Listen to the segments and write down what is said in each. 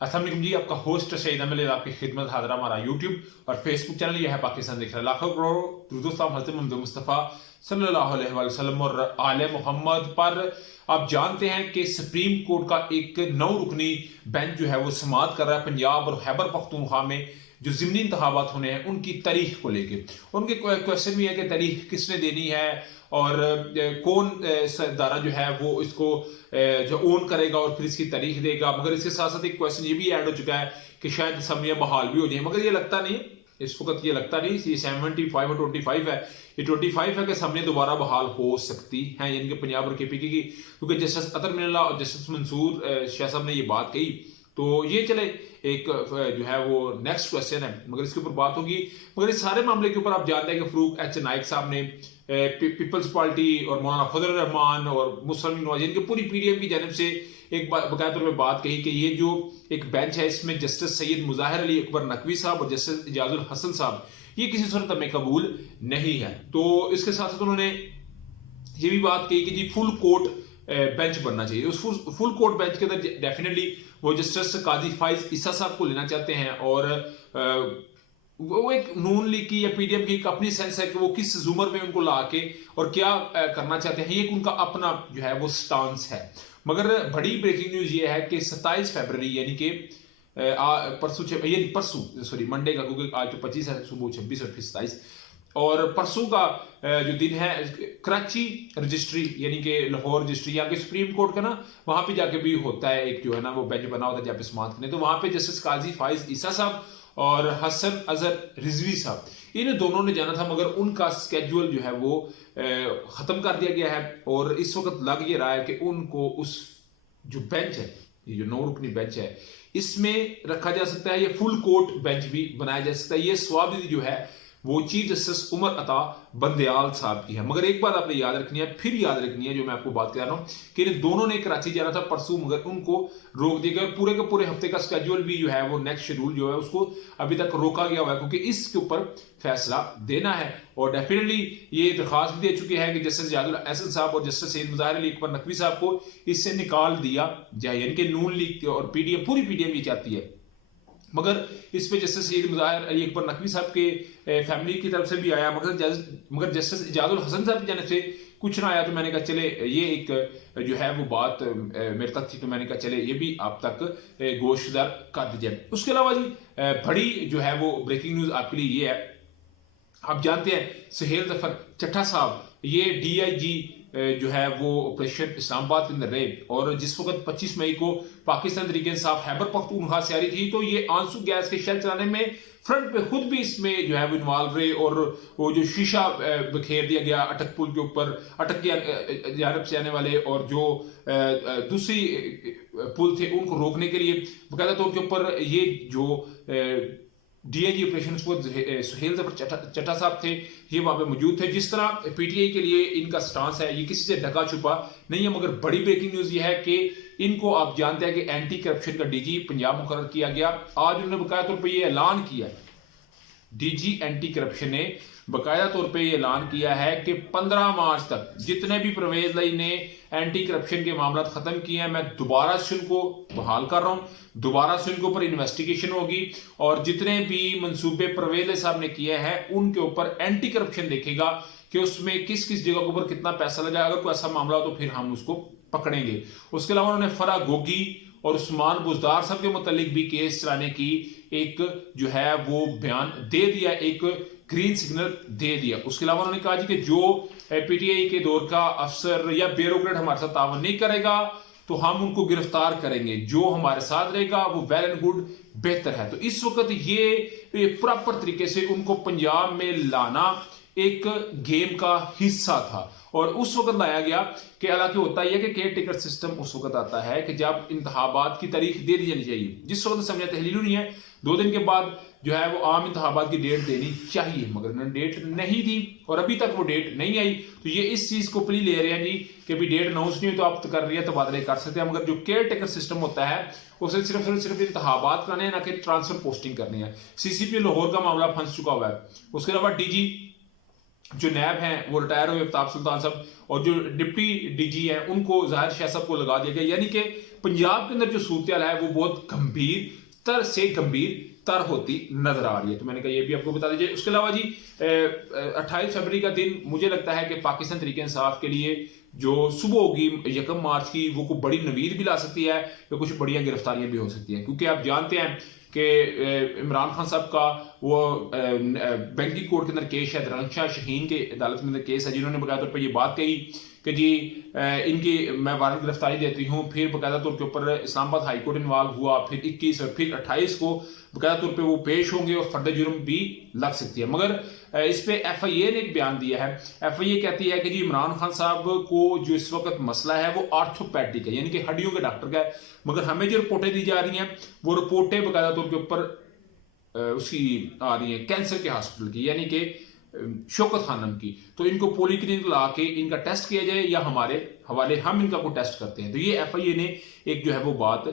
अस्सलाम वालेकुम जी, आपका होस्ट सईद अमीर आपकी खिदमत हाजिर हमारा यूट्यूब और फेसबुक चैनल यह है पाकिस्तान दिख रहा है। लाखों करोड़ों दुरूद हज़रत मोहम्मद मुस्तफ़ा सल्लल्लाहु अलैहि वसल्लम और आले मोहम्मद पर। आप जानते हैं कि सुप्रीम कोर्ट का एक 9 रुकनी बेंच जो है वो समाअत कर रहा है पंजाब और खैबर पख्तूनख्वा में जो ज़िमनी इंतखाबात होने हैं उनकी तारीख को लेके। उनके क्वेश्चन भी है कि तारीख किसने देनी है और कौन दारा जो है वो इसको जो ओन करेगा और फिर इसकी तारीख देगा। मगर इसके साथ साथ एक क्वेश्चन ये भी ऐड हो चुका है कि शायद असम्बलियां बहाल भी हो जाए, मगर ये लगता नहीं, इस वक्त ये लगता नहीं। ये 75 और 25 है, ये 25 है कि असम्बलियां दोबारा बहाल हो सकती हैं, यानी कि पंजाब और केपीके की, क्योंकि जस्टिस अतर मिल्ला और जस्टिस मंसूर शाह साहब ने ये बात कही। तो ये चले एक जो है वो नेक्स्ट क्वेश्चन है, मगर इसके ऊपर बात होगी। मगर इस सारे मामले के ऊपर आप जानते हैं कि फरूक एच नाइक साहब ने पीपल्स पार्टी और मौलाना फजल रहमान और मुस्लिम नवाज इनकी पूरी पीडीएम की जानब से एक बकायदा तौर पर बात कही कि ये जो एक बेंच है इसमें जस्टिस सैयद मुजाहिर अली अकबर नकवी साहब और जस्टिस इजाजुल हसन साहब ये किसी सूरत में कबूल नहीं है। तो इसके साथ साथ उन्होंने ये भी बात कही कि जी फुल कोर्ट बेंच बनना चाहिए। उस फुल कोर्ट बेंच के अंदर डेफिनेटली वो जस्टिस काजी फाइज ईसा साहब को लेना चाहते हैं और वो एक नून लीग की या पीडीएम की एक अपनी सेंस है कि वो किस जुमर में उनको ला के और क्या करना चाहते हैं, ये उनका अपना जो है वो स्टांस है। मगर बड़ी ब्रेकिंग न्यूज ये है कि 27 फरवरी यानी कि परसों सॉरी मंडे का, क्योंकि आज तो 25 है, सुबह 26 और फिर 27 और परसों का जो दिन है कराची रजिस्ट्री यानी कि लाहौर रजिस्ट्री यहाँ के सुप्रीम कोर्ट का ना, वहां पे जाके भी होता है एक जो है ना वो बेंच बना होता है जहाँ पे समाअत करने। तो वहां पे जस्टिस काजी फाइज ईसा साहब और हसन अजहर रिजवी साहब इन दोनों ने जाना था, मगर उनका स्केड्यूल जो है वो खत्म कर दिया गया है और इस वक्त लग ये रहा है कि उनको उस जो बेंच है, ये जो 9 रुकनी बेंच है, इसमें रखा जा सकता है। ये फुल कोर्ट बेंच भी बनाया जा सकता है। ये स्वाबदी जो है वो चीफ जस्टिस उमर अता बंदयाल साहब की है। मगर एक बात आपने याद रखनी है, फिर याद रखनी है, जो मैं आपको बात कर रहा हूं कि इन दोनों ने कराची जाना था परसों, मगर उनको रोक दिया गया। पूरे के पूरे हफ्ते का स्केड्यूल भी जो है वो नेक्स्ट शेड्यूल जो है उसको अभी तक रोका गया हुआ है, क्योंकि इसके ऊपर फैसला देना है। और डेफिनेटली ये दरखास्त भी दे चुके हैं कि जस्टिस इजाजुल हसन साहब और जस्टिस सैयद मुजाहिर अली अकबर नकवी साहब को इससे निकाल दिया जाए, यानी कि नून लीग और पीडीएम पूरी पीडीएम ये चाहती है। मगर इस पे जस्टिस सैयद मुजाहिर अली अकबर नकवी साहब के फैमिली की तरफ से भी आया, मगर जस्टिस इजाजुल हसन साहब की जानिब से कुछ ना आया। तो मैंने कहा चले ये एक जो है वो बात मेरे तक थी, तो मैंने कहा चले ये भी आप तक गोशदार कर दी जाए। उसके अलावा जी बड़ी जो है वो ब्रेकिंग न्यूज आपके लिए ये है, आप जानते हैं सुहेल जफर चट्टा साहब ये डीआईजी जो है वो ऑपरेशन इस्लामाबाद के अंदर रहे, और जिस वक्त 25 मई को पाकिस्तान तरीके इंसाफ खैबर पख्तूनख्वा से आ रही थी, तो ये आंसू गैस के शेल चलाने में फ्रंट पे खुद भी इसमें जो है वो इन्वॉल्व रहे। और वो जो शीशा बखेर दिया गया अटक पुल के ऊपर, अटक की जानब से आने वाले और जो दूसरी पुल थे उनको रोकने के लिए बाकायदा तौर के ऊपर ये जो डीआईजी ऑपरेशन सुहेल जफर चट्टा साहब थे, ये वहां पे मौजूद थे। जिस तरह पीटीआई के लिए इनका स्टांस है ये किसी से ढका छुपा नहीं है, मगर बड़ी ब्रेकिंग न्यूज ये है कि इनको आप जानते हैं कि एंटी करप्शन का डीजी पंजाब मुकर्रर किया गया। आज उन्होंने बकायदा तौर पर यह ऐलान किया, डीजी एंटी करप्शन ने बकायदा तौर पे ये ऐलान किया है कि 15 मार्च तक जितने भी परवेज लाई ने एंटी करप्शन के मामला खत्म किए हैं, मैं दोबारा से उनको बहाल कर रहा हूं, दोबारा से उनके ऊपर इन्वेस्टिगेशन होगी और जितने भी मंसूबे परवेज साहब ने किए हैं उनके ऊपर एंटी करप्शन देखेगा कि उसमें किस किस जगह के ऊपर कितना पैसा लगा। अगर कोई ऐसा मामला हो तो फिर हम उसको पकड़ेंगे। उसके अलावा उन्होंने फरा गोगी और उस्मान बुजदार साहब के मुतालिक भी केस चलाने की एक जो है वो बयान दे दिया, एक ग्रीन सिग्नल दे दिया। उसके अलावा उन्होंने कहा जी कि जो पीटीआई के दौर का अफसर या ब्यूरोक्रेट हमारे साथ तावन नहीं करेगा तो हम उनको गिरफ्तार करेंगे, जो हमारे साथ रहेगा वो वेल एंड गुड बेहतर है। तो इस वक्त ये प्रॉपर तरीके से उनको पंजाब में लाना एक गेम का हिस्सा था और उस वक्त लाया गया कि हालांकि होता ही है कि केयर टेकर सिस्टम उस वक्त आता है कि जब इंतखाबात की तारीख दे दी जानी चाहिए, जिस वक्त समय तहलील नहीं है 2 दिन के बाद जो है वो आम इंतखाबात की डेट देनी चाहिए, मगर उन्होंने डेट नहीं दी और अभी तक वो डेट नहीं आई। तो ये इस चीज को प्ली ले रहे हैं जी कि अभी डेट अनाउंस नहीं हुई तो आप कर रही है तबादले कर सकते हैं, मगर जो केयर टेकर सिस्टम होता है उसे सिर्फ इंतखाबात कराने हैं, ना कि ट्रांसफर पोस्टिंग करनी है। सीसीपी लाहौर का मामला फंस चुका हुआ है। उसके अलावा डीजी जो नैब हैं वो रिटायर हुए आफ्ताब सुल्तान साहब, और जो डिप्टी डीजी हैं उनको जाहिर शाह साहब को लगा दिया गया। यानी कि पंजाब के अंदर जो सूरत है वो बहुत गंभीर तर से गंभीर तर होती नजर आ रही है। तो मैंने कहा ये भी आपको बता दीजिए। उसके अलावा जी 28 फरवरी का दिन मुझे लगता है कि पाकिस्तान तहरीक इंसाफ के लिए जो सुबह होगी 1 मार्च की, वो कोई बड़ी नवीद भी ला सकती है या कुछ बढ़िया गिरफ्तारियां भी हो सकती हैं, क्योंकि आप जानते हैं कि इमरान खान साहब का वो बैंकिंग कोर्ट के अंदर केस है, रंगशाह शहीन के अदालत में अंदर केस है, जिन्होंने बकायदा तौर पर ये बात कही कि जी इनकी मैं वारंट गिरफ्तारी देती हूँ। फिर बकायदा तौर के ऊपर इस्लामाबाद हाई कोर्ट इन्वॉल्व हुआ, फिर 21 और फिर 28 को बकायदा तौर पे वो पेश होंगे और फर्द जुर्म भी लग सकती है। मगर इस पे FIA ने एक बयान दिया है। FIA कहती है कि जी इमरान खान साहब को जो इस वक्त मसला है वो आर्थोपैडिक है, यानी कि हड्डियों के डॉक्टर का है, मगर हमें जो रिपोर्टें दी जा रही हैं वो रिपोर्टें बकायदा तौर के ऊपर उसकी आ रही है कैंसर के हॉस्पिटल की, यानी कि शौकत खानम की। तो इनको पॉलीक्लिनिक ला के इनका टेस्ट किया जाए या हमारे हवाले हम इनका को टेस्ट करते हैं। तो ये FIA ने एक जो है वो बात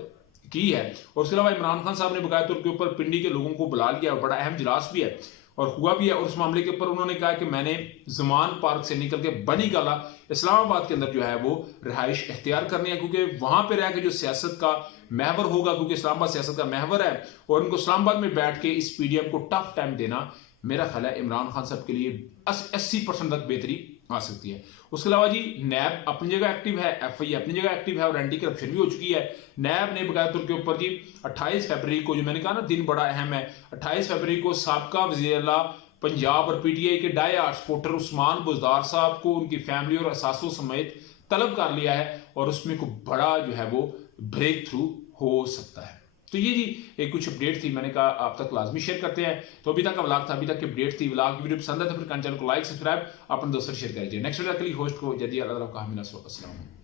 की है। और उसके अलावा इमरान खान साहब ने बकायदा तौर के ऊपर पिंडी के लोगों को बुला लिया, बड़ा अहम इजलास भी है और हुआ भी है। और उस मामले के ऊपर उन्होंने कहा कि मैंने जमान पार्क से निकल के बनी गाला इस्लामाबाद के अंदर जो है वो रिहाइश इख्तियार करनी है, क्योंकि वहां पर रह के जो सियासत का महवर होगा, क्योंकि इस्लामाबाद सियासत का महवर है, और उनको इस्लामाबाद में बैठ के इस PDM को टफ टाइम देना मेरा ख्याल है इमरान खान साहब के लिए 80% तक बेहतरी आ सकती है। उसके अलावा जी नैब अपनी जगह एक्टिव है, FIA अपनी जगह एक्टिव है और एंटी करप्शन भी हो चुकी है। नैब ने बकायदा तौर के ऊपर जी 28 फरवरी को, जो मैंने कहा ना दिन बड़ा अहम है, 28 फरवरी को साबका वज़ीर-ए-आला पंजाब और PTI के die hard supporter Usman Buzdar साहब को उनकी फैमिली और असासों समेत तलब कर लिया है, और उसमें को बड़ा जो है वो ब्रेक थ्रू हो सकता है। तो ये जी एक कुछ अपडेट थी, मैंने कहा आप तक लाजमी शेयर करते हैं। तो अभी तक का व्लॉग था, अभी तक की अपडेट थी। व्लॉग की वीडियो पसंद है तो फिर चैनल को लाइक सब्सक्राइब अपने दोस्तों शेयर कर दीजिए। नेक्स्ट वीडियो के लिए होस्ट को जल्दी अल्लाह का हमें अस्सलाम।